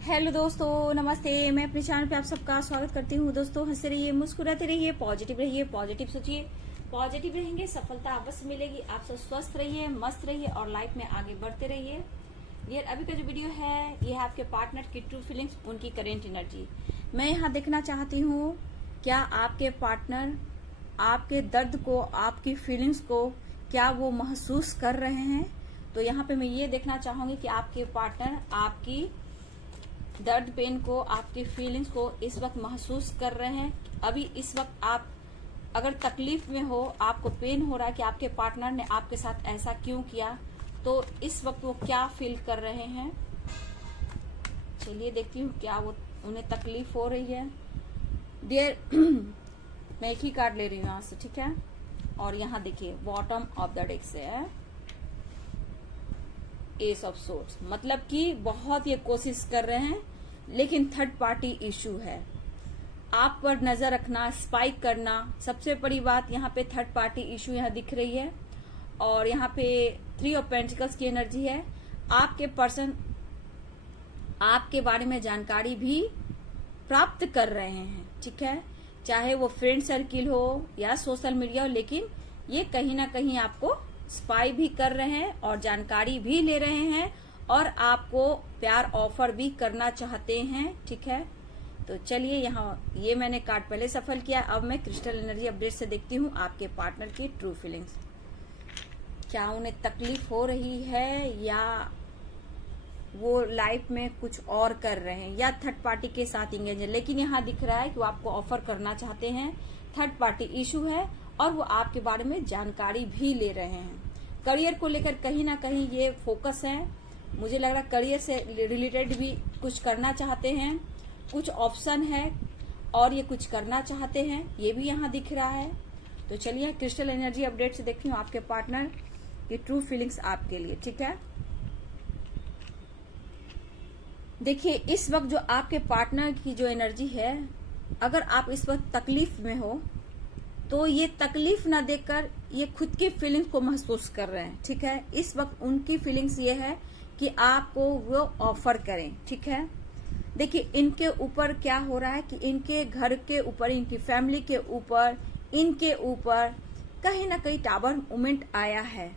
Hello दोस्तों, नमस्ते। मैं अपने चैनल पे आप सबका स्वागत करती हूँ। दोस्तों, हंसते रहिए, मुस्कुराते रहिए, पॉजिटिव रहिए, पॉजिटिव सोचिए। पॉजिटिव रहेंगे, सफलता अवश्य मिलेगी। आप सब स्वस्थ रहिए, मस्त रहिए और लाइफ में आगे बढ़ते रहिए। ये अभी का जो वीडियो है, ये है आपके पार्टनर की ट्रू फीलिंग्स, उनकी करेंट एनर्जी। मैं यहाँ देखना चाहती हूँ, क्या आपके पार्टनर आपके दर्द को, आपकी फीलिंग्स को क्या वो महसूस कर रहे हैं। तो यहाँ पे मैं ये देखना चाहूंगी कि आपके पार्टनर आपकी दर्द, पेन को, आपकी फीलिंग्स को इस वक्त महसूस कर रहे हैं। अभी इस वक्त आप अगर तकलीफ में हो, आपको पेन हो रहा है कि आपके पार्टनर ने आपके साथ ऐसा क्यों किया, तो इस वक्त वो क्या फील कर रहे हैं। चलिए देखती हूँ क्या वो उन्हें तकलीफ हो रही है। डियर मैं एक ही कार्ड ले रही हूँ यहाँ से, ठीक है। और यहाँ देखिए बॉटम ऑफ द डेक से है एस ऑफ सोर्ड्स, मतलब कि बहुत ये कोशिश कर रहे हैं लेकिन थर्ड पार्टी इशू है। आप पर नजर रखना, स्पाइक करना, सबसे बड़ी बात यहाँ पे थर्ड पार्टी इशू यहाँ दिख रही है। और यहाँ पे 3 ऑफ पेंटिकल्स की एनर्जी है। आपके पर्सन आपके बारे में जानकारी भी प्राप्त कर रहे हैं, ठीक है। चाहे वो फ्रेंड सर्किल हो या सोशल मीडिया हो, लेकिन ये कहीं ना कहीं आपको स्पाई भी कर रहे हैं और जानकारी भी ले रहे हैं और आपको प्यार ऑफर भी करना चाहते हैं, ठीक है। तो चलिए यहाँ ये मैंने कार्ड पहले सफल किया। अब मैं क्रिस्टल एनर्जी अपडेट से देखती हूँ आपके पार्टनर की ट्रू फीलिंग्स। क्या उन्हें तकलीफ हो रही है या वो लाइफ में कुछ और कर रहे हैं या थर्ड पार्टी के साथ इंगेज है। लेकिन यहाँ दिख रहा है कि वो आपको ऑफर करना चाहते हैं। थर्ड पार्टी इशू है और वो आपके बारे में जानकारी भी ले रहे हैं। करियर को लेकर कहीं ना कहीं ये फोकस है। मुझे लग रहा है करियर से रिलेटेड भी कुछ करना चाहते हैं, कुछ ऑप्शन है और ये कुछ करना चाहते हैं, ये भी यहाँ दिख रहा है। तो चलिए क्रिस्टल एनर्जी अपडेट से देखती हूँ आपके पार्टनर की ट्रू फीलिंग्स आपके लिए, ठीक है। देखिए इस वक्त जो आपके पार्टनर की जो एनर्जी है, अगर आप इस वक्त तकलीफ में हो तो ये तकलीफ ना देखकर ये खुद की फीलिंग्स को महसूस कर रहे हैं, ठीक है। इस वक्त उनकी फीलिंग्स ये है कि आपको वो ऑफर करें, ठीक है। देखिए इनके ऊपर क्या हो रहा है कि इनके घर के ऊपर, इनकी फैमिली के ऊपर, इनके ऊपर कहीं ना कहीं टावर मूवमेंट आया है,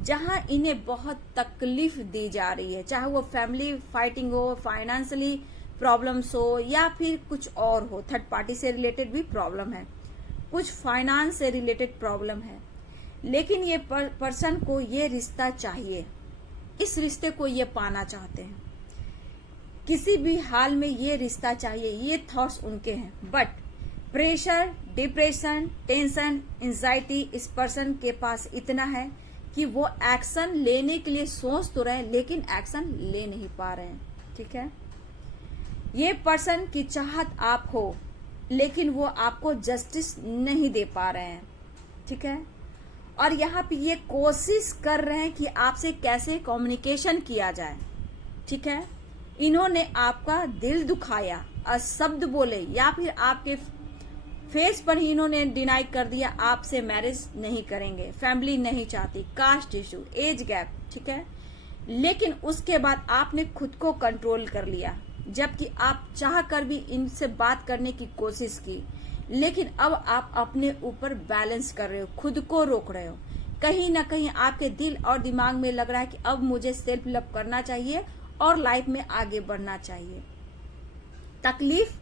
जहां इन्हें बहुत तकलीफ दी जा रही है। चाहे वो फैमिली फाइटिंग हो, फाइनेंशियली प्रॉब्लम्स हो या फिर कुछ और हो, थर्ड पार्टी से रिलेटेड भी प्रॉब्लम है, कुछ फाइनेंस से रिलेटेड प्रॉब्लम है। लेकिन ये पर्सन को ये रिश्ता चाहिए, इस रिश्ते को ये पाना चाहते हैं, किसी भी हाल में ये रिश्ता चाहिए, ये थॉट्स उनके हैं। But pressure, depression, tension, anxiety इस पर्सन के पास इतना है कि वो एक्शन लेने के लिए सोच तो रहे लेकिन एक्शन ले नहीं पा रहे हैं, ठीक है। ये पर्सन की चाहत आप हो लेकिन वो आपको जस्टिस नहीं दे पा रहे हैं, ठीक है। और यहाँ पे ये कोशिश कर रहे हैं कि आपसे कैसे कम्युनिकेशन किया जाए, ठीक है। इन्होंने आपका दिल दुखाया, अशब्द बोले या फिर आपके फेस पर ही इन्होंने डिनाई कर दिया, आपसे मैरिज नहीं करेंगे, फैमिली नहीं चाहती, कास्ट इशू, एज गैप, ठीक है। लेकिन उसके बाद आपने खुद को कंट्रोल कर लिया, जबकि आप चाह कर भी इनसे बात करने की कोशिश की, लेकिन अब आप अपने ऊपर बैलेंस कर रहे हो, खुद को रोक रहे हो। कहीं ना कहीं आपके दिल और दिमाग में लग रहा है कि अब मुझे सेल्फ लव करना चाहिए और लाइफ में आगे बढ़ना चाहिए। तकलीफ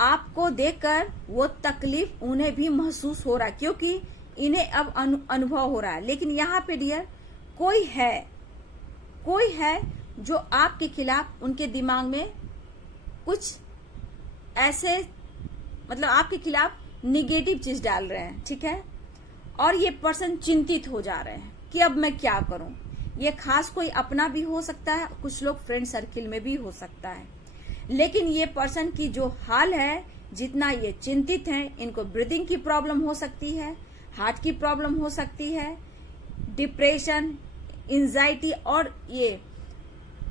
आपको देखकर वो तकलीफ उन्हें भी महसूस हो रहा है, क्योंकि इन्हें अब अनुभव हो रहा है। लेकिन यहाँ पे डियर कोई है जो आपके खिलाफ उनके दिमाग में कुछ ऐसे, मतलब आपके खिलाफ निगेटिव चीज डाल रहे हैं, ठीक है। और ये पर्सन चिंतित हो जा रहे हैं कि अब मैं क्या करूं। ये खास कोई अपना भी हो सकता है, कुछ लोग फ्रेंड सर्किल में भी हो सकता है। लेकिन ये पर्सन की जो हाल है, जितना ये चिंतित हैं, इनको ब्रीदिंग की प्रॉब्लम हो सकती है, हार्ट की प्रॉब्लम हो सकती है, डिप्रेशन, एंजाइटी और ये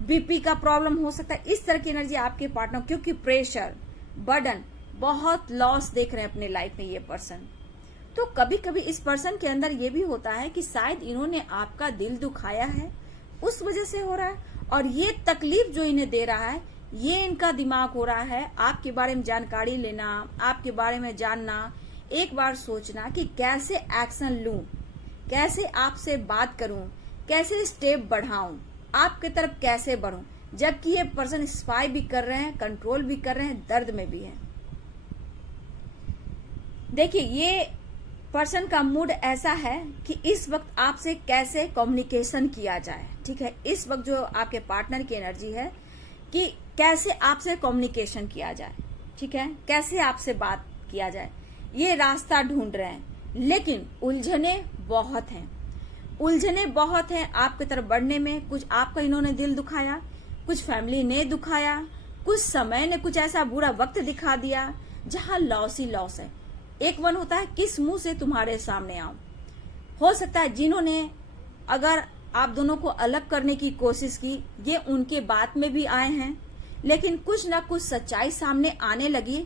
बीपी का प्रॉब्लम हो सकता है। इस तरह की एनर्जी आपके पार्टनर, क्योंकि प्रेशर, बर्डन, बहुत लॉस देख रहे हैं अपने लाइफ में ये पर्सन। तो कभी कभी इस पर्सन के अंदर ये भी होता है कि शायद इन्होंने आपका दिल दुखाया है, उस वजह से हो रहा है। और ये तकलीफ जो इन्हें दे रहा है, ये इनका दिमाग हो रहा है आपके बारे में जानकारी लेना, आपके बारे में जानना, एक बार सोचना कि कैसे एक्शन लूं, कैसे आपसे बात करूं, कैसे स्टेप बढ़ाऊं, आपके तरफ कैसे बढ़ूं, जबकि ये पर्सन स्पाई भी कर रहे हैं, कंट्रोल भी कर रहे हैं, दर्द में भी है। देखिए, ये पर्सन का मूड ऐसा है कि इस वक्त आपसे कैसे कम्युनिकेशन किया जाए। ठीक है, इस वक्त जो आपके पार्टनर की एनर्जी है कि कैसे आपसे कम्युनिकेशन किया जाए। ठीक है, कैसे आपसे बात किया जाए, ये रास्ता ढूंढ रहे हैं। लेकिन उलझने बहुत हैं, उलझने बहुत हैं आपकी तरफ बढ़ने में। कुछ आपका इन्होंने दिल दुखाया, कुछ फैमिली ने दुखाया, कुछ समय ने कुछ ऐसा बुरा वक्त दिखा दिया जहां लॉस ही लॉस है। एक मन होता है किस मुंह से तुम्हारे सामने आऊं। हो सकता है जिन्होंने अगर आप दोनों को अलग करने की कोशिश की, ये उनके बात में भी आए हैं, लेकिन कुछ ना कुछ सच्चाई सामने आने लगी।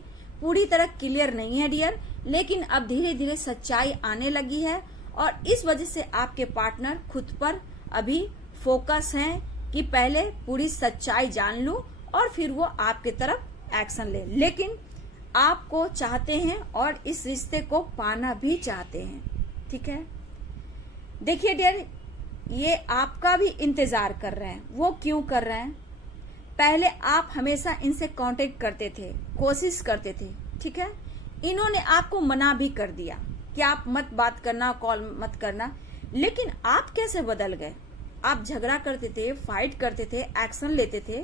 पूरी तरह क्लियर नहीं है डियर, लेकिन अब धीरे धीरे सच्चाई आने लगी है और इस वजह से आपके पार्टनर खुद पर अभी फोकस हैं कि पहले पूरी सच्चाई जान लूं और फिर वो आपके तरफ एक्शन ले। लेकिन आपको चाहते हैं और इस रिश्ते को पाना भी चाहते हैं। ठीक है, देखिए डियर, ये आपका भी इंतजार कर रहे हैं। वो क्यों कर रहे हैं? पहले आप हमेशा इनसे कांटेक्ट करते थे, कोशिश करते थे। ठीक है, इन्होंने आपको मना भी कर दिया कि आप मत बात करना, कॉल मत करना, लेकिन आप कैसे बदल गए? आप झगड़ा करते थे, फाइट करते थे, एक्शन लेते थे,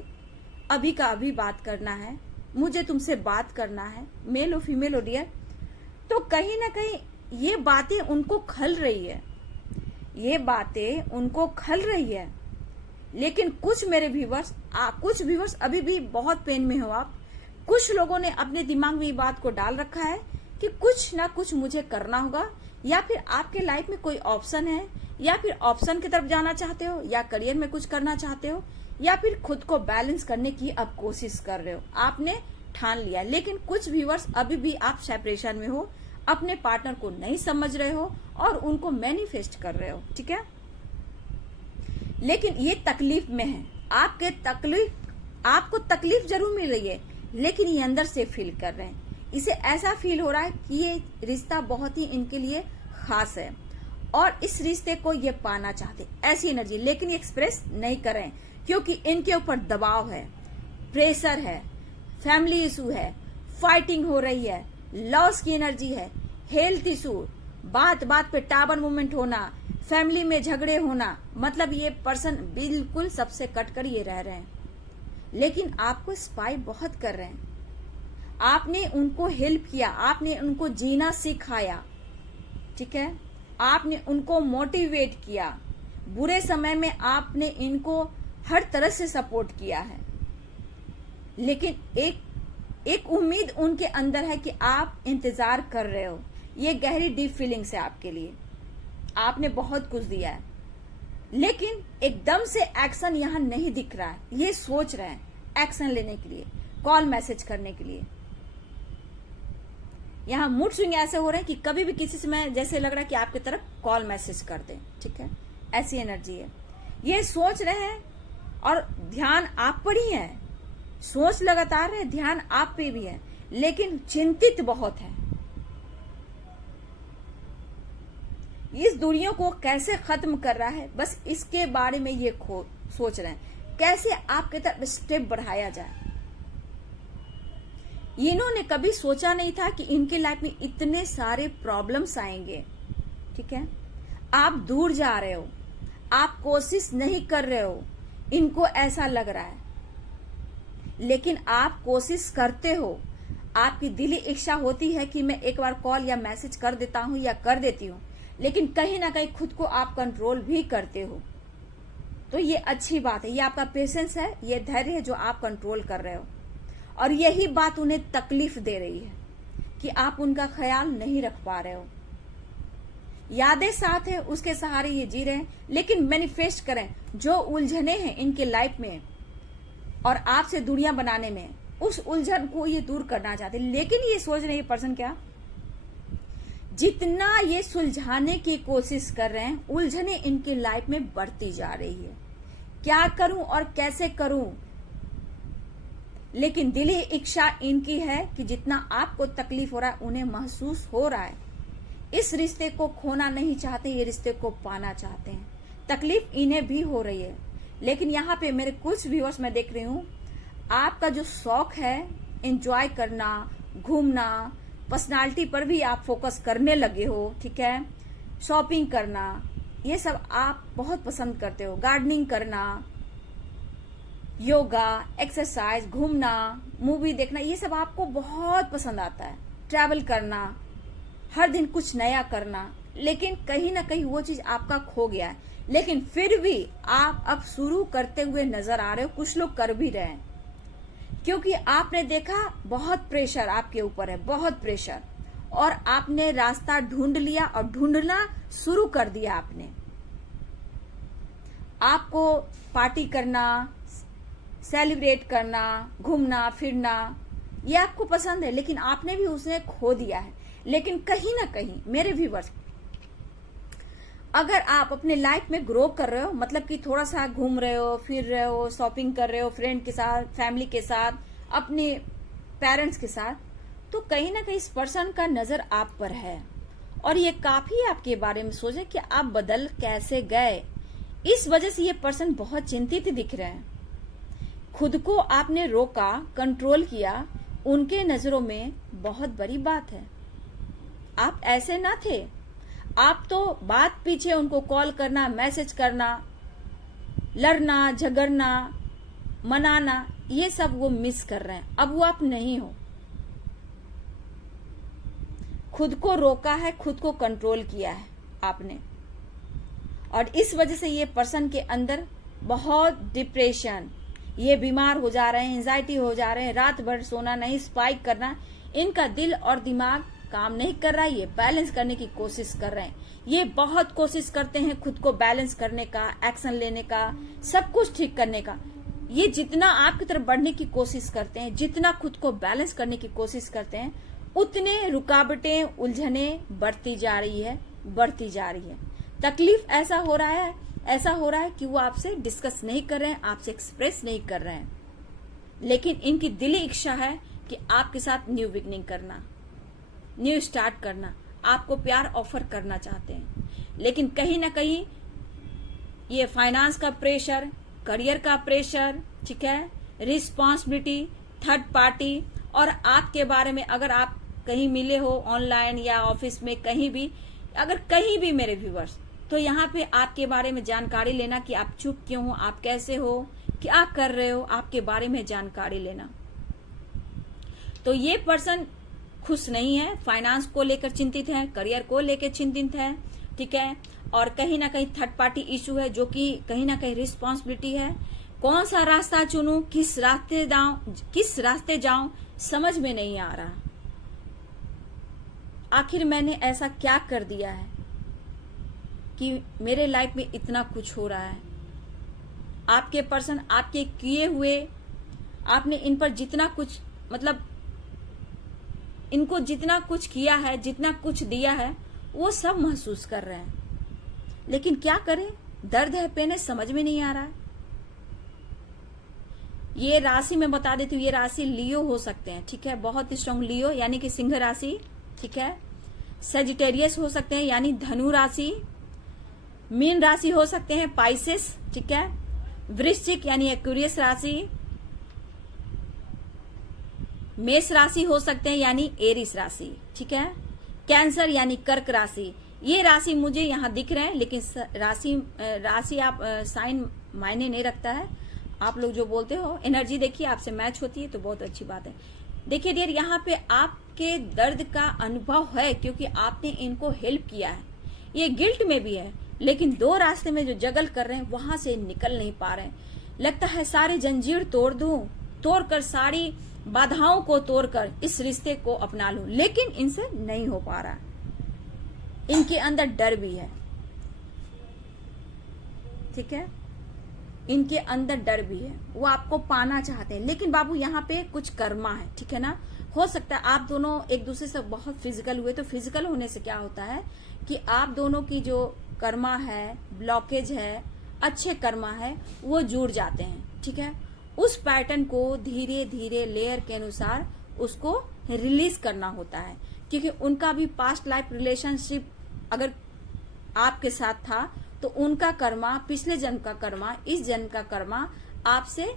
अभी का अभी बात करना है, मुझे तुमसे बात करना है, मेल हो फीमेल हो डियर। तो कहीं ना कहीं ये बातें उनको खल रही है, ये बातें उनको खल रही है। लेकिन कुछ मेरे व्यूवर्स, कुछ व्यूवर्स अभी भी बहुत पेन में हो आप। कुछ लोगों ने अपने दिमाग में ये बात को डाल रखा है कि कुछ ना कुछ मुझे करना होगा, या फिर आपके लाइफ में कोई ऑप्शन है, या फिर ऑप्शन की तरफ जाना चाहते हो, या करियर में कुछ करना चाहते हो, या फिर खुद को बैलेंस करने की अब कोशिश कर रहे हो। आपने ठान लिया। लेकिन कुछ व्यूवर्स अभी भी आप सेपरेशन में हो, अपने पार्टनर को नहीं समझ रहे हो और उनको मैनिफेस्ट कर रहे हो। ठीक है, लेकिन ये तकलीफ में है। आपको तकलीफ जरूर मिल रही है, लेकिन ये अंदर से फील कर रहे हैं। इसे ऐसा फील हो रहा है कि ये रिश्ता बहुत ही इनके लिए खास है और इस रिश्ते को ये पाना चाहते, ऐसी एनर्जी। लेकिन ये एक्सप्रेस नहीं कर रहे हैं क्योंकि इनके ऊपर दबाव है, प्रेशर है, फैमिली इशू है, फाइटिंग हो रही है, लॉस की एनर्जी है, हेल्थ इशू, बात बात पे टावर मूवमेंट होना, फैमिली में झगड़े होना। मतलब ये पर्सन बिल्कुल सबसे कट कर ये रह रहे हैं। लेकिन आपको स्पाई बहुत कर रहे हैं। आपने उनको हेल्प किया, आपने उनको जीना सिखाया। ठीक है, आपने उनको मोटिवेट किया, बुरे समय में आपने इनको हर तरह से सपोर्ट किया है। लेकिन एक उम्मीद उनके अंदर है कि आप इंतजार कर रहे हो। ये गहरी डीप फीलिंग्स है आपके लिए, आपने बहुत कुछ दिया है, लेकिन एकदम से एक्शन यहाँ नहीं दिख रहा है। ये सोच रहे हैं एक्शन लेने के लिए, कॉल मैसेज करने के लिए। यहाँ मूड स्विंग ऐसे हो रहे हैं कि कभी भी किसी से मैं जैसे लग रहा है कि आपकी तरफ कॉल मैसेज कर दें। ठीक है, ऐसी एनर्जी है। ये सोच रहे हैं और ध्यान आप पर ही है, सोच लगातार है, ध्यान आप पे भी है, लेकिन चिंतित बहुत है। इस दूरियों को कैसे खत्म कर रहा है, बस इसके बारे में ये सोच रहे हैं, कैसे आपके तरफ स्टेप बढ़ाया जाए। इन्होंने कभी सोचा नहीं था कि इनके लाइफ में इतने सारे प्रॉब्लम्स आएंगे। ठीक है, आप दूर जा रहे हो, आप कोशिश नहीं कर रहे हो, इनको ऐसा लग रहा है, लेकिन आप कोशिश करते हो। आपकी दिली इच्छा होती है कि मैं एक बार कॉल या मैसेज कर देता हूं या कर देती हूं, लेकिन कहीं ना कहीं खुद को आप कंट्रोल भी करते हो। तो ये अच्छी बात है, ये आपका पेशेंस है, ये धैर्य है जो आप कंट्रोल कर रहे हो। और यही बात उन्हें तकलीफ दे रही है कि आप उनका ख्याल नहीं रख पा रहे हो। यादें साथ है, उसके सहारे ये जी रहे हैं, लेकिन मैनिफेस्ट करें जो उलझने हैं इनके लाइफ में और आपसे दूरियां बनाने में, उस उलझन को ये दूर करना चाहते हैं। लेकिन ये सोच रहे हैं पर्सन, क्या जितना ये सुलझाने की कोशिश कर रहे हैं, उलझने इनकी लाइफ में बढ़ती जा रही है। क्या करूं और कैसे करूं, लेकिन दिली इच्छा इनकी है कि जितना आपको तकलीफ हो रहा है उन्हें महसूस हो रहा है। इस रिश्ते को खोना नहीं चाहते, ये रिश्ते को पाना चाहते हैं। तकलीफ इन्हें भी हो रही है, लेकिन यहाँ पे मेरे कुछ व्यूअर्स मैं देख रही हूँ, आपका जो शौक है एंजॉय करना, घूमना, पर्सनालिटी पर भी आप फोकस करने लगे हो, ठीक है, शॉपिंग करना, ये सब आप बहुत पसंद करते हो। गार्डनिंग करना, योगा, एक्सरसाइज, घूमना, मूवी देखना, ये सब आपको बहुत पसंद आता है। ट्रैवल करना, हर दिन कुछ नया करना, लेकिन कहीं ना कहीं वो चीज आपका खो गया है। लेकिन फिर भी आप अब शुरू करते हुए नजर आ रहे हो, कुछ लोग कर भी रहे हैं, क्योंकि आपने देखा बहुत प्रेशर आपके ऊपर है, बहुत प्रेशर, और आपने रास्ता ढूंढ लिया और ढूंढना शुरू कर दिया आपने। आपको पार्टी करना, सेलिब्रेट करना, घूमना फिरना, ये आपको पसंद है, लेकिन आपने भी उसे खो दिया है। लेकिन कहीं ना कहीं मेरे व्यूअर्स, अगर आप अपने लाइफ में ग्रो कर रहे हो, मतलब कि थोड़ा सा घूम रहे हो, फिर रहे हो, शॉपिंग कर रहे हो, फ्रेंड के साथ, फैमिली के साथ, अपने पेरेंट्स के साथ, तो कहीं ना कहीं इस पर्सन का नजर आप पर है और ये काफी आपके बारे में सोचे कि आप बदल कैसे गए। इस वजह से ये पर्सन बहुत चिंतित दिख रहे हैं। खुद को आपने रोका, कंट्रोल किया, उनके नजरों में बहुत बड़ी बात है। आप ऐसे ना थे, आप तो बात पीछे उनको कॉल करना, मैसेज करना, लड़ना, झगड़ना, मनाना, ये सब वो मिस कर रहे हैं। अब वो आप नहीं हो। खुद को रोका है, खुद को कंट्रोल किया है आपने, और इस वजह से ये पर्सन के अंदर बहुत डिप्रेशन, ये बीमार हो जा रहे हैं, एंजाइटी हो जा रहे हैं, रात भर सोना नहीं, स्पाइक करना, इनका दिल और दिमाग काम नहीं कर रहा है। ये बैलेंस करने की कोशिश कर रहे हैं, ये बहुत कोशिश करते हैं खुद को बैलेंस करने का, एक्शन लेने का, सब कुछ ठीक करने का। ये जितना आपकी तरफ बढ़ने की कोशिश करते हैं, जितना खुद को बैलेंस करने की कोशिश करते हैं, उतने रुकावटें, उलझने बढ़ती जा रही है, बढ़ती जा रही है। तकलीफ ऐसा हो रहा है कि वो आपसे डिस्कस नहीं कर रहे हैं, आपसे एक्सप्रेस नहीं कर रहे हैं, लेकिन इनकी दिली इच्छा है कि आपके साथ न्यू बिगनिंग करना, न्यू स्टार्ट करना, आपको प्यार ऑफर करना चाहते हैं। लेकिन कहीं ना कहीं ये फाइनेंस का प्रेशर, करियर का प्रेशर, ठीक है, रिस्पॉन्सिबिलिटी, थर्ड पार्टी, और आपके बारे में अगर आप कहीं मिले हो ऑनलाइन या ऑफिस में, कहीं भी, अगर कहीं भी मेरे व्यूअर्स, तो यहाँ पे आपके बारे में जानकारी लेना कि आप चुप क्यों हो, आप कैसे हो, क्या कर रहे हो, आपके बारे में जानकारी लेना। तो ये पर्सन खुश नहीं है, फाइनेंस को लेकर चिंतित है, करियर को लेकर चिंतित है, ठीक है, और कहीं ना कहीं थर्ड पार्टी इशू है, जो कि कहीं ना कहीं रिस्पॉन्सिबिलिटी है। कौन सा रास्ता चुनूं, किस रास्ते जाऊं, समझ में नहीं आ रहा। आखिर मैंने ऐसा क्या कर दिया है कि मेरे लाइफ में इतना कुछ हो रहा है। आपके पर्सन आपके किए हुए, आपने इन पर जितना कुछ, मतलब इनको जितना कुछ किया है, जितना कुछ दिया है, वो सब महसूस कर रहे हैं। लेकिन क्या करें, दर्द है, पेन है, समझ में नहीं आ रहा है। ये राशि मैं बता देती हूँ, ये राशि लियो हो सकते हैं, ठीक है, बहुत स्ट्रांग लियो यानी कि सिंह राशि, ठीक है, सेजिटेरियस हो सकते हैं यानी धनु राशि, मीन राशि हो सकते हैं पाइसेस, ठीक है, वृश्चिक यानी एक्वेरियस राशि, मेष राशि हो सकते हैं यानी एरिस राशि, ठीक है, कैंसर यानी कर्क राशि। ये राशि मुझे यहाँ दिख रहे हैं, लेकिन राशि आप साइन मायने नहीं रखता है। आप लोग जो बोलते हो, एनर्जी देखिए आपसे मैच होती है तो बहुत अच्छी बात है। देखिए डियर, यहाँ पे आपके दर्द का अनुभव है क्योंकि आपने इनको हेल्प किया है। ये गिल्ट में भी है, लेकिन दो रास्ते में जो जगल कर रहे हैं वहां से निकल नहीं पा रहे हैं। लगता है सारी जंजीर तोड़ दूं, तोड़कर सारी बाधाओं को तोड़कर इस रिश्ते को अपना लूं, लेकिन इनसे नहीं हो पा रहा। इनके अंदर डर भी है, ठीक है, इनके अंदर डर भी है, वो आपको पाना चाहते हैं। लेकिन बाबू यहाँ पे कुछ कर्मा है, ठीक है ना। हो सकता है आप दोनों एक दूसरे से बहुत फिजिकल हुए, तो फिजिकल होने से क्या होता है कि आप दोनों की जो कर्मा है, ब्लॉकेज है, अच्छे कर्मा है, वो जुड़ जाते हैं, ठीक है, उस पैटर्न को धीरे धीरे लेयर के अनुसार उसको रिलीज करना होता है, क्योंकि उनका भी पास्ट लाइफ रिलेशनशिप अगर आपके साथ था तो उनका कर्मा, पिछले जन्म का कर्मा, इस जन्म का कर्मा आपसे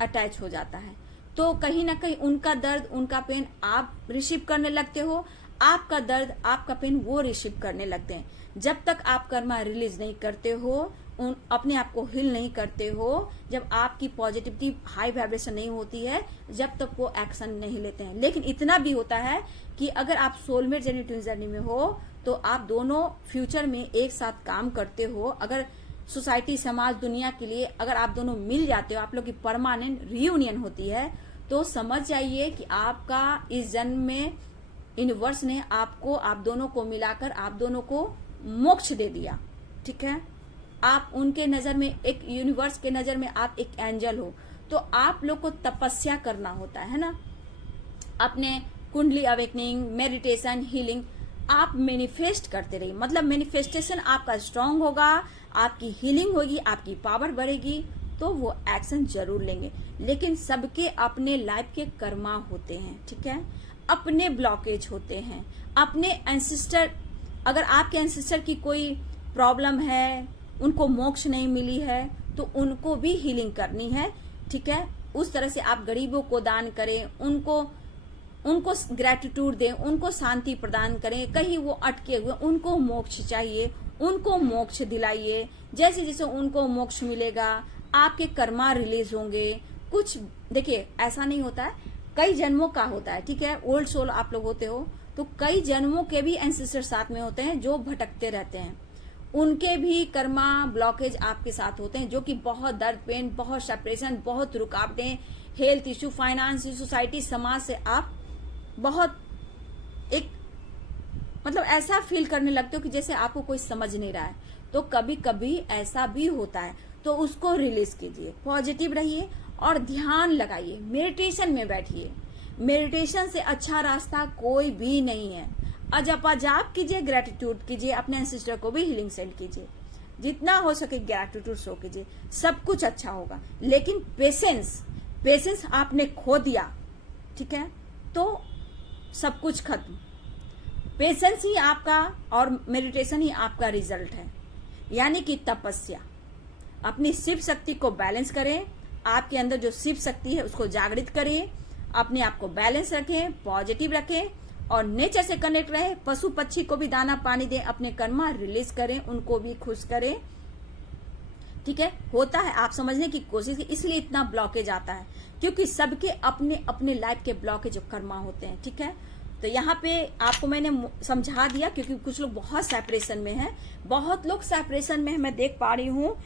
अटैच हो जाता है। तो कहीं ना कहीं उनका दर्द, उनका पेन आप रिसीव करने लगते हो, आपका दर्द, आपका पेन वो रिसीव करने लगते हैं। जब तक आप कर्मा रिलीज नहीं करते हो, अपने आप को हील नहीं करते हो, जब आपकी पॉजिटिविटी हाई वाइब्रेशन नहीं होती है, जब तक वो एक्शन नहीं लेते हैं। लेकिन इतना भी होता है कि अगर आप सोलमेट जर्नी, ट्विन जर्नी में हो तो आप दोनों फ्यूचर में एक साथ काम करते हो। अगर सोसाइटी, समाज, दुनिया के लिए अगर आप दोनों मिल जाते हो, आप लोग की परमानेंट रियूनियन होती है, तो समझ जाइए कि आपका इस जन्म में यूनिवर्स ने आपको, आप दोनों को मिलाकर आप दोनों को मोक्ष दे दिया। ठीक है, आप उनके नजर में, एक यूनिवर्स के नजर में आप एक एंजल हो। तो आप लोग को तपस्या करना होता है ना, अपने कुंडली अवेकनिंग, मेडिटेशन, हीलिंग आप मैनिफेस्ट करते रहिए। मतलब मैनिफेस्टेशन आपका स्ट्रांग होगा, आपकी हीलिंग होगी, आपकी पावर बढ़ेगी, तो वो एक्शन जरूर लेंगे। लेकिन सबके अपने लाइफ के कर्मा होते हैं। ठीक है, अपने ब्लॉकेज होते हैं, अपने एंसेस्टर, अगर आपके एंसेस्टर की कोई प्रॉब्लम है, उनको मोक्ष नहीं मिली है, तो उनको भी हीलिंग करनी है। ठीक है, उस तरह से आप गरीबों को दान करें, उनको ग्रेटिट्यूड दें, उनको शांति प्रदान करें। कहीं वो अटके हुए, उनको मोक्ष चाहिए, उनको मोक्ष दिलाइए। जैसे जैसे उनको मोक्ष मिलेगा, आपके कर्मा रिलीज होंगे। कुछ देखिए, ऐसा नहीं होता है, कई जन्मों का होता है। ठीक है, ओल्ड सोल आप लोग होते हो, तो कई जन्मों के भी एंसेस्टर साथ में होते हैं जो भटकते रहते हैं। उनके भी कर्मा ब्लॉकेज आपके साथ होते हैं, जो कि बहुत दर्द, पेन, बहुत सेपरेशन, बहुत रुकावटें, हेल्थ इश्यू, फाइनेंस, सोसाइटी, समाज से आप बहुत एक मतलब ऐसा फील करने लगते हो कि जैसे आपको कोई समझ नहीं रहा है। तो कभी कभी ऐसा भी होता है, तो उसको रिलीज कीजिए, पॉजिटिव रहिए और ध्यान लगाइए, मेडिटेशन में बैठिए। मेडिटेशन से अच्छा रास्ता कोई भी नहीं है। अजपा जाप कीजिए, ग्रेटिट्यूड कीजिए, अपने एंसेस्टर को भी हीलिंग सेंड कीजिए, जितना हो सके ग्रेटिट्यूड शो कीजिए, सब कुछ अच्छा होगा। लेकिन पेशेंस आपने खो दिया, ठीक है, तो सब कुछ खत्म। पेशेंस ही आपका और मेडिटेशन ही आपका रिजल्ट है, यानी कि तपस्या। अपनी शिव शक्ति को बैलेंस करें, आपके अंदर जो शिव शक्ति है उसको जागृत करें, अपने आप को बैलेंस रखें, पॉजिटिव रखें और नेचर से कनेक्ट रहे। पशु पक्षी को भी दाना पानी दें, अपने कर्मा रिलीज करें, उनको भी खुश करें। ठीक है, होता है, आप समझने की कोशिश की, इसलिए इतना ब्लॉकेज आता है, क्योंकि सबके अपने अपने लाइफ के ब्लॉकेज कर्मा होते हैं। ठीक है, तो यहाँ पे आपको मैंने समझा दिया, क्योंकि कुछ लोग बहुत सेपरेशन में हैं, बहुत लोग सेपरेशन में है, मैं देख पा रही हूँ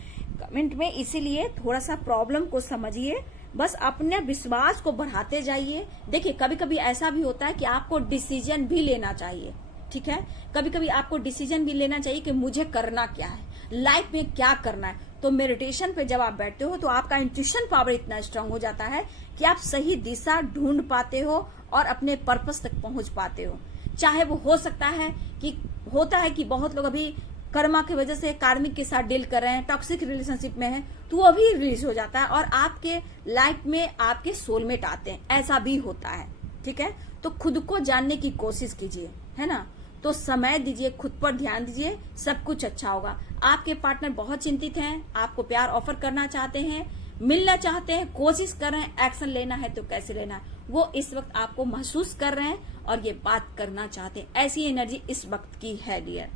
कमेंट में। इसीलिए थोड़ा सा प्रॉब्लम को समझिए, बस अपने विश्वास को बढ़ाते जाइए। देखिए, कभी कभी ऐसा भी होता है कि आपको डिसीजन भी लेना चाहिए। ठीक है, कभी कभी आपको डिसीजन भी लेना चाहिए कि मुझे करना क्या है, लाइफ में क्या करना है। तो मेडिटेशन पे जब आप बैठते हो तो आपका इंट्यूशन पावर इतना स्ट्रांग हो जाता है कि आप सही दिशा ढूंढ पाते हो और अपने पर्पस तक पहुंच पाते हो। चाहे वो हो सकता है कि होता है कि बहुत लोग अभी कर्मा की वजह से कार्मिक के साथ डील कर रहे हैं, टॉक्सिक रिलेशनशिप में है, तो वो भी रिलीज हो जाता है और आपके लाइफ में आपके सोलमेट आते हैं, ऐसा भी होता है। ठीक है, तो खुद को जानने की कोशिश कीजिए, है ना। तो समय दीजिए, खुद पर ध्यान दीजिए, सब कुछ अच्छा होगा। आपके पार्टनर बहुत चिंतित हैं, आपको प्यार ऑफर करना चाहते हैं, मिलना चाहते हैं, कोशिश कर रहे हैं, एक्शन लेना है तो कैसे लेना है वो इस वक्त आपको महसूस कर रहे हैं और ये बात करना चाहते हैं। ऐसी एनर्जी इस वक्त की है डियर।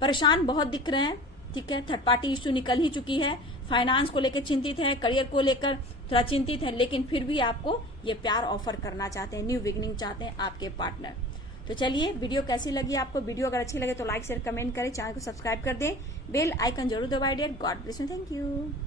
परेशान बहुत दिख रहे हैं। ठीक है, थर्ड पार्टी इश्यू निकल ही चुकी है, फाइनेंस को लेकर चिंतित है, करियर को लेकर थोड़ा चिंतित है, लेकिन फिर भी आपको ये प्यार ऑफर करना चाहते हैं, न्यू बिगिनिंग चाहते हैं आपके पार्टनर। तो चलिए, वीडियो कैसी लगी आपको? वीडियो अगर अच्छी लगे तो लाइक शेयर कमेंट करें, चैनल को सब्सक्राइब कर दें, बेल आइकन जरूर दबाइए dear. God bless you, thank you.